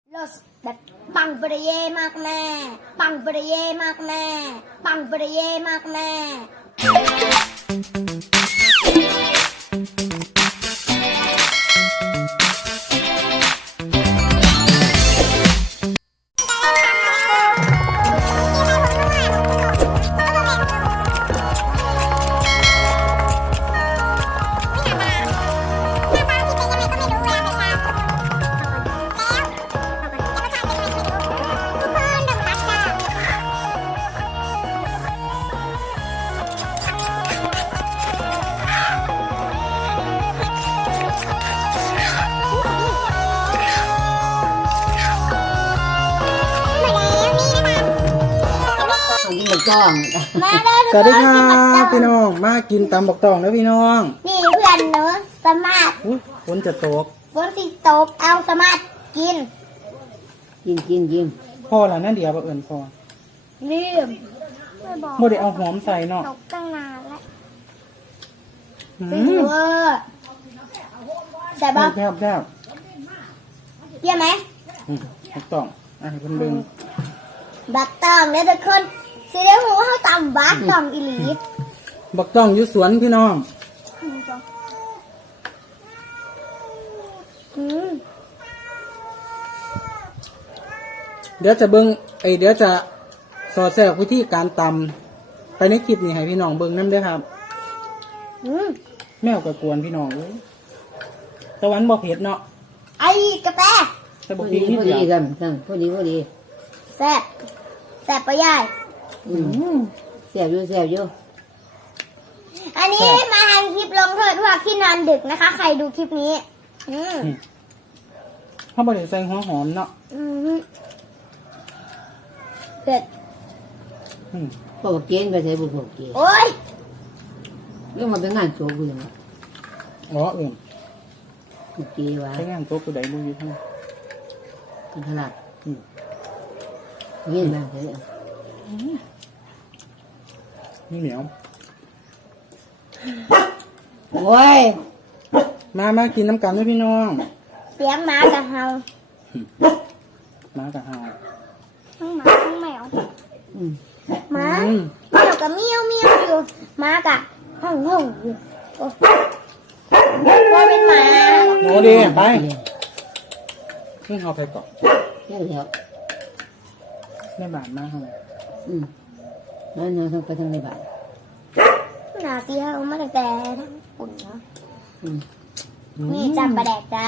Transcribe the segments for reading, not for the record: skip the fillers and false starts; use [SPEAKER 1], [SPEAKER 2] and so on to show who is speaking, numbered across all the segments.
[SPEAKER 1] Los แบบปังปะเยมากแม่ปังปะเยมากแม่ปังปะเยมากแม่
[SPEAKER 2] กินบักตอง
[SPEAKER 1] มาได้ทุก
[SPEAKER 3] สวัส
[SPEAKER 1] ค
[SPEAKER 3] ดี
[SPEAKER 1] น
[SPEAKER 3] ครั
[SPEAKER 1] กินบักตอบ ง
[SPEAKER 3] พี่น้องมากินตำบักตองแล้วพี่น้อง
[SPEAKER 1] นี่เพื่อนหนูสมาร์ท
[SPEAKER 3] อุ๊ยฝนจะตก
[SPEAKER 1] ฝนสิตกเอาสมาร์ทกิน
[SPEAKER 2] กิน
[SPEAKER 3] พ่อละนั่นเดียวบ่เอิญพ่อ
[SPEAKER 1] ลืมไม่บอก
[SPEAKER 3] บ่ได้เอาหอมใส่เนาะ
[SPEAKER 1] ตกตั้งนานแล้ว
[SPEAKER 3] อื
[SPEAKER 1] ซื้อ
[SPEAKER 3] ม
[SPEAKER 1] เวอร์แต่บอก
[SPEAKER 3] แซ่บ
[SPEAKER 1] เยี่ยมไหม
[SPEAKER 3] บักตองให้เพิ่นเบิ่ง
[SPEAKER 1] บักตองแล้วทุกคนสิได้หูเขาตำบักตองอีหลี
[SPEAKER 3] บักตองอยู่สวนพี่น้อง
[SPEAKER 1] อืม
[SPEAKER 3] เดี๋ยวจะเบิ่งเดี๋ยวจะสอดแทรกวิธีการตำไปในคลิปนี้ให้พี่น้องเบิ่งนำเด้อครับ
[SPEAKER 1] อืม
[SPEAKER 3] แมวก็กวนพี่น้องเอ้ยตะวันบ่เผ็ดเนาะ
[SPEAKER 1] ไอ้กาแฟ
[SPEAKER 3] แต่
[SPEAKER 2] พ
[SPEAKER 3] บ่
[SPEAKER 2] อ
[SPEAKER 3] พริ
[SPEAKER 2] ดี
[SPEAKER 3] กนิด
[SPEAKER 2] พอ
[SPEAKER 3] เดี
[SPEAKER 2] ดี
[SPEAKER 3] ยว
[SPEAKER 2] กันพอดี
[SPEAKER 1] แซ่บแซ่บปะยาย
[SPEAKER 3] อืม
[SPEAKER 2] แซ่บอยู่
[SPEAKER 1] อันนี้มาทำคลิปลงโทษพวกที่นอนดึกนะคะ ใครดูคลิปนี้ อืม
[SPEAKER 3] เฮาบ่ได้ใส่หัวหอมเนาะ
[SPEAKER 1] อืมเผ็ด
[SPEAKER 3] อืม
[SPEAKER 2] พอบักเกณฑ์ไปใส่บุกเกณฑ์
[SPEAKER 1] โอ้ย
[SPEAKER 2] เรื่องมาเป็นงานโจกูยัง
[SPEAKER 3] อ๋อเอิ้น
[SPEAKER 2] บุกเกณฑ์วะ
[SPEAKER 3] ใช้งานโต๊ะผู้ใดบ่อยู่ทั้ง
[SPEAKER 2] กันทลาด
[SPEAKER 3] อืม
[SPEAKER 2] เงี้ยมาเลย
[SPEAKER 3] นี่เหนียว
[SPEAKER 2] โอ้ย
[SPEAKER 3] มากินน้ำกันด้วยพี่น้อง
[SPEAKER 1] เสียงหมากับเฮา
[SPEAKER 3] มากับเฮา
[SPEAKER 1] ทั้งหมาทั้งแมว
[SPEAKER 2] อืม
[SPEAKER 1] หมา
[SPEAKER 3] อืม
[SPEAKER 1] แมวกับเมียวอยู่หมากับห้องอยู่โอ้ว่าเป็นหมา
[SPEAKER 3] โอ้ดีไปนี่เฮาไปก่อน
[SPEAKER 2] แค่แล้ว
[SPEAKER 3] ในบ้านมาเฮา
[SPEAKER 2] อืมนั่นต้องไปทางในบ้าน
[SPEAKER 1] หนาสีเฮามาตั้งแต่ทั้งปุ่นเนาะ
[SPEAKER 2] อืม
[SPEAKER 1] นี่จำประแดกจ้า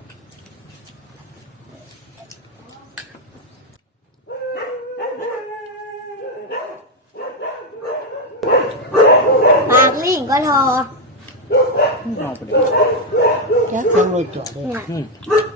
[SPEAKER 1] ปากลิ่งก็ทอ
[SPEAKER 3] เอาไปเลย
[SPEAKER 2] แค่เครื่องรถจอดเลย
[SPEAKER 1] นี่นะ
[SPEAKER 3] อืม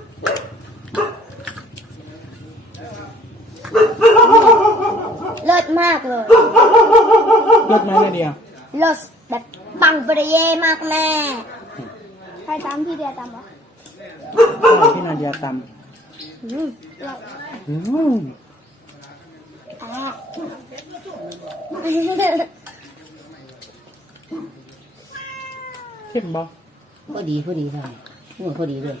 [SPEAKER 1] เลิศมากเลย
[SPEAKER 3] รถมาเลยเดียว
[SPEAKER 1] เลิศแบบปังปะเยมากแม่ใครตามพี่เดียตามปะ
[SPEAKER 3] พี่นาเดียต
[SPEAKER 1] อืมเลิศ
[SPEAKER 3] ำอืม
[SPEAKER 1] อ่ะ
[SPEAKER 3] เข้มบ่
[SPEAKER 2] พอดีทำหัวพอดีเลย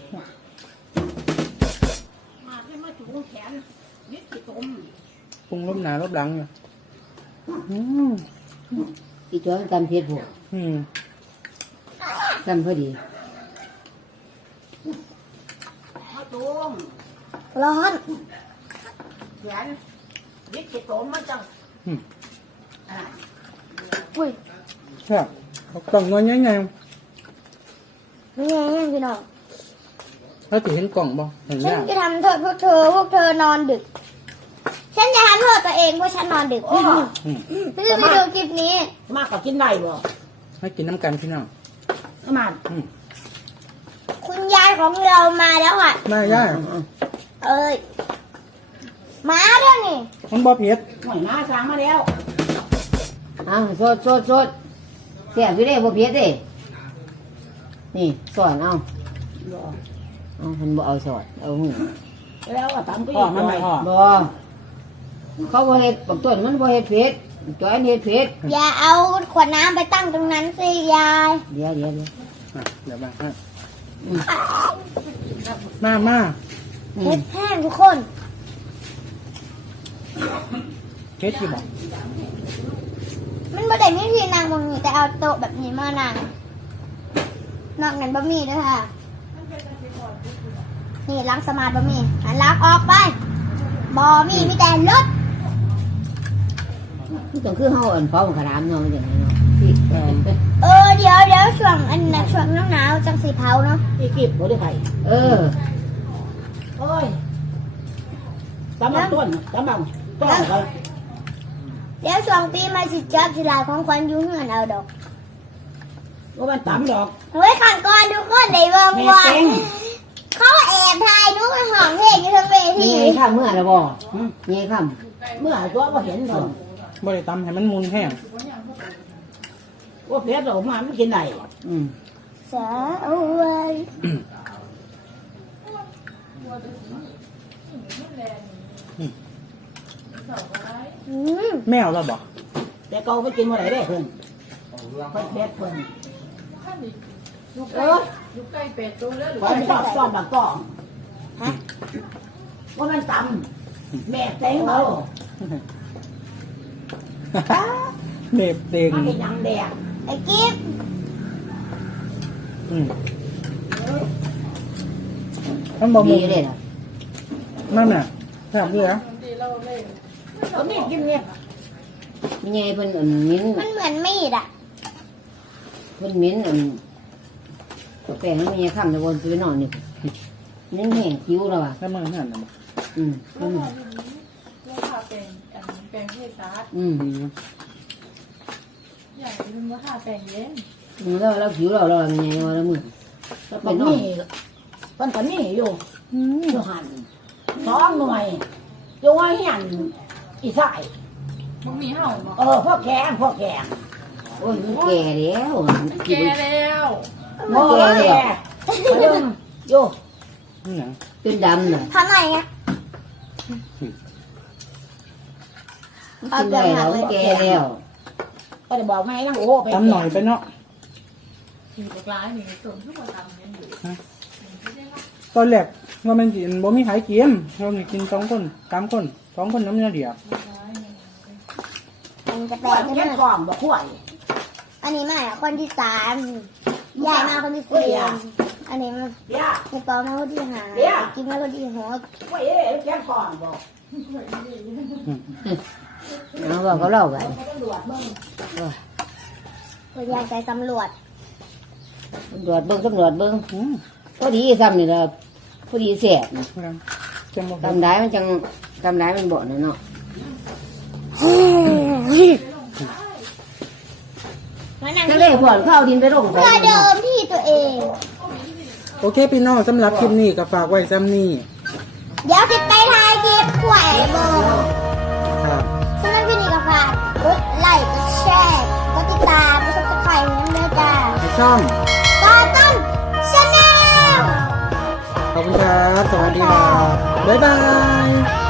[SPEAKER 3] ปรุงรบหนารบหลังอยู่อืม
[SPEAKER 2] อีจอยตำเพชรบวก
[SPEAKER 3] อืม
[SPEAKER 2] ตำพอดี
[SPEAKER 1] ร้อน
[SPEAKER 3] อืม
[SPEAKER 1] อุ้ย
[SPEAKER 3] แซ่บเอากล่องน้อยใหญ่
[SPEAKER 1] นี่ไงพี่น้อง
[SPEAKER 3] ๆแล้วจะเห็นกล่องบ่เห็น
[SPEAKER 1] ฉัน
[SPEAKER 3] ยาก
[SPEAKER 1] จะทำโทษพวกเธอนอนดึก ฉันจะทำโทษตัวเองเพราะฉันนอนดึก
[SPEAKER 3] อืม
[SPEAKER 1] พี่ไปดูคลิปนี้
[SPEAKER 2] มากกว่ากินได้บ่
[SPEAKER 3] ให้กินน้ำกันพี่น้อง
[SPEAKER 2] ขนาด
[SPEAKER 3] อืม
[SPEAKER 1] คุณยายของเรามาแล้วอ่ะ
[SPEAKER 3] น่าย่า
[SPEAKER 1] เอ้ยมาด้วยนี่
[SPEAKER 3] มันบ่เผ็ด
[SPEAKER 2] หอยมาสางมาแล้วสดเสียบอยู่เด้บ่เพียดเด้นี่สอนเอามันบ่เอาสอนเอาหูแล้วตำก็
[SPEAKER 3] พ่อมันไม่พ่อ
[SPEAKER 2] บ่เขาบ่เฮ็ดบางต้นมันบ่เฮ็ดเผ็ดจอยเฮ็ดเผ็ด
[SPEAKER 1] อย่าเอาขวดน้ำไปตั้งตรงนั้นสิยาย
[SPEAKER 2] เดี๋ยว
[SPEAKER 3] อ่ะเดี๋ยวมาให้มา
[SPEAKER 2] อื
[SPEAKER 1] เผ็
[SPEAKER 2] ม
[SPEAKER 1] ดแห้งทุกคน
[SPEAKER 3] เฮ็ดอยู่บ่
[SPEAKER 1] มันบ่ได้มีที่นั่งบางนี้แต่เอาโต๊ะแบบนี้มานั่งนอกนั้นบะหมี่ด้วยค่ะ นี่ล้างสมาร์ทบะหมี่หันล้างออกไปบะหมี่มีแต่รถ
[SPEAKER 2] นี่ต้องคือเฮาอันเฝ้าขนามเนาะอย่างนี้เนาะที่
[SPEAKER 1] เดี๋ยวช่วงอันนั้นช่วงหนาวๆจังสีเผาเนาะ
[SPEAKER 4] อีกิบบ่ได้ไผ
[SPEAKER 2] เออ
[SPEAKER 4] โอ้ยตำบักต้นตำบักต้นก็
[SPEAKER 1] เดี๋ยวช่วงปีใหม่สิจับสิลายของขวัญอยู่เฮือนเอาดอก
[SPEAKER 4] ว่ามันตำดอก
[SPEAKER 1] เฮ้ยขันก่อนทุกคนได้เบิ่ง
[SPEAKER 4] แม่
[SPEAKER 1] ว่า
[SPEAKER 4] เต็ง
[SPEAKER 1] เขาแอบถ่ายหนูในห้องเพลงอยู่ทั้งเว
[SPEAKER 2] มี
[SPEAKER 1] ที
[SPEAKER 2] ไงข้ามเมื่อละบ่มีไงข้าม
[SPEAKER 4] เมื่อตัวบ่เห็นดอก
[SPEAKER 3] บ่ได้ตำให้มันมุนแห้ง
[SPEAKER 4] ว่าเพชรดอกมามันกินได้
[SPEAKER 2] อืม
[SPEAKER 1] สาเอาไว้อืม
[SPEAKER 3] แมวแล้วบ่
[SPEAKER 4] แต่เก่าไปกินบ่ได้เด้เพิ่นเพิ่นเพชรเพิ่นเออไว้ชอบชอบบักก้องฮะว่ามันตำแม่เต็งเอา
[SPEAKER 3] เด็บเต็ง
[SPEAKER 4] มันเป็นหยังแดง
[SPEAKER 1] ไอ้กิ๊บ
[SPEAKER 3] อืมมันบ่มุ
[SPEAKER 2] ดี
[SPEAKER 3] น
[SPEAKER 2] เลยนะ
[SPEAKER 3] นั่นน่ะแซ่บเลยนะ
[SPEAKER 4] เอานี่กินเนี่ย
[SPEAKER 2] มีไงเพิ่นอันมิ้น
[SPEAKER 1] มันเหมือนมีดอ่ะ
[SPEAKER 2] เพิ่นมิ้นอันแป้งมันมีไงข้ามตะวันไปนอนนี่มิ้นแห้งคิ้วแล้วอ่ะ
[SPEAKER 3] แล้วมันนั่นน่ะบ่
[SPEAKER 2] อืมอืม
[SPEAKER 5] เราทาเป็นแปลงเทศาสตร์
[SPEAKER 2] อืม
[SPEAKER 3] อืม
[SPEAKER 5] ใหญ่เป็นว่าทาแปลงเย็น
[SPEAKER 2] แล้วเราผิวเราเป็นไงวะแล้วมือ
[SPEAKER 4] แล้วก็นี่เพิ่นก็นี่อยู่อยู่หัน2หน่วยอยู่ว่าเฮียนอีสาย
[SPEAKER 5] มึงมีเห่าบ่
[SPEAKER 4] พวกแกง
[SPEAKER 2] โอ้ยมันแก่แล้ว
[SPEAKER 5] แกแล้ว
[SPEAKER 4] โอ้ยแกเรื่องอยู่
[SPEAKER 3] นี่หยัง
[SPEAKER 2] เป็นดำน่ะ
[SPEAKER 1] ทำไมอ่ะ
[SPEAKER 2] กินได้แล้วมันแก่แล้ว
[SPEAKER 4] ก็จะบอกแม่นั่งโอ้ไป
[SPEAKER 3] ตำหน่อยไปเนาะ
[SPEAKER 5] มีกร้ายมีส่วนทุกคนทำเนี่ยอยู่
[SPEAKER 3] ตอนแรกว่ามันสิบ่มีใครกินเรานี่กิน2คน3คน2คนน้ำเนื้อเดียว
[SPEAKER 1] มันจะแปล
[SPEAKER 4] แต่
[SPEAKER 1] ก
[SPEAKER 4] แก
[SPEAKER 1] ใช่ไหม
[SPEAKER 4] งกล่อมบ่ข่วย
[SPEAKER 1] อันนี้มาคนที่สามยายมาคนที่สี่อันนี้มา
[SPEAKER 4] เดี๋ยว
[SPEAKER 1] ในปอมาคนที่ห้ากินมาคนที่หก
[SPEAKER 4] ข่วยแกงกล่อมบ่
[SPEAKER 2] เอาว่าเขาเล่ากัน
[SPEAKER 4] ตำรวจมึง
[SPEAKER 1] ตัวยายใจสำรวจ
[SPEAKER 2] ตำรวจเบิ้งตำรวจเบิ้ง
[SPEAKER 3] อืม
[SPEAKER 2] พอดีซ้ำนี่ละพอดีเสียบ
[SPEAKER 3] จังบ่
[SPEAKER 2] กำได้มันจังกำได้มันบ่นะเนาะ
[SPEAKER 1] มานั่ง
[SPEAKER 2] นั่นเลยผ่อนเข้าวดินไปลง
[SPEAKER 1] เพื่อเดิมที่ตัวเอง
[SPEAKER 3] โอเคพี่น้องสำหรับคลิปนี้ก็ฝากไว้ซ้ำนี้
[SPEAKER 1] เดี๋ยวจะไปทายคลิปขวายโบ
[SPEAKER 3] ครับ
[SPEAKER 1] สำหรับที่นี่ก็ฝากกดไลค์กดแชร์กดติดตามกดซับสไครต์น้ำเด้อจ้า
[SPEAKER 3] ในช่อง
[SPEAKER 1] ต่อต้นชาแนล
[SPEAKER 3] ขอบคุณครับ สวัสดีครับ บ๊ายบาย